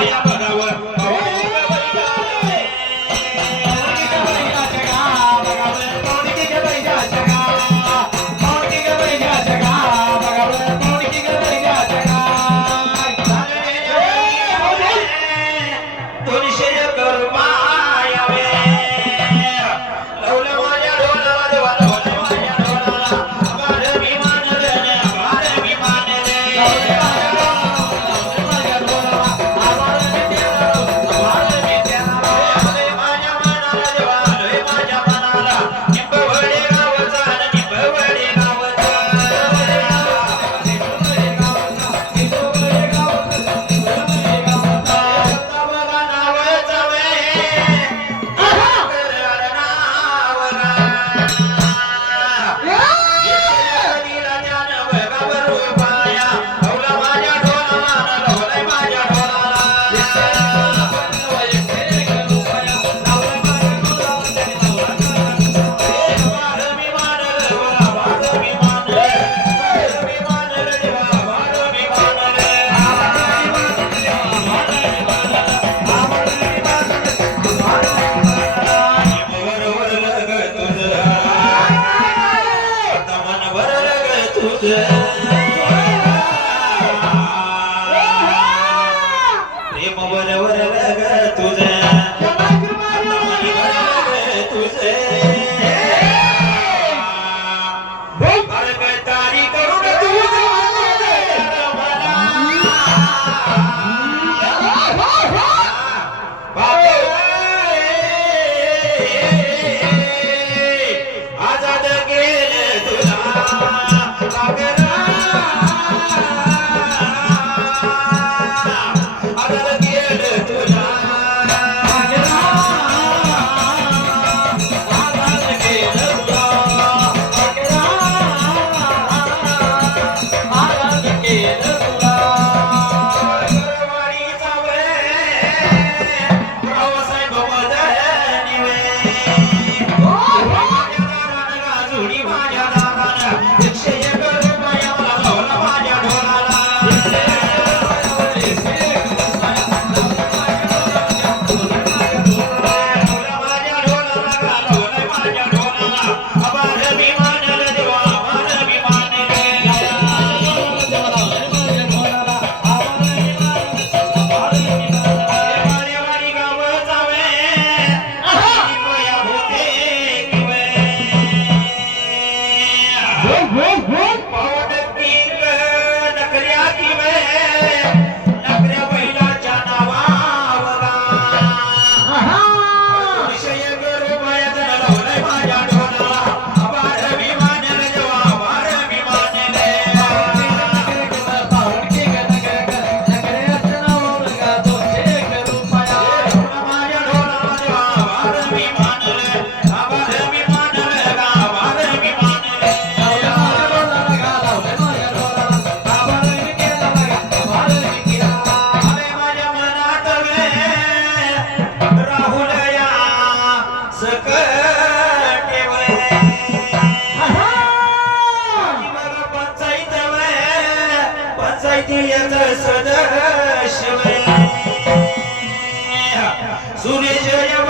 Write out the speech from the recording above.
Allah Yeah. ऐकयत सदशिवे सुनिश्चय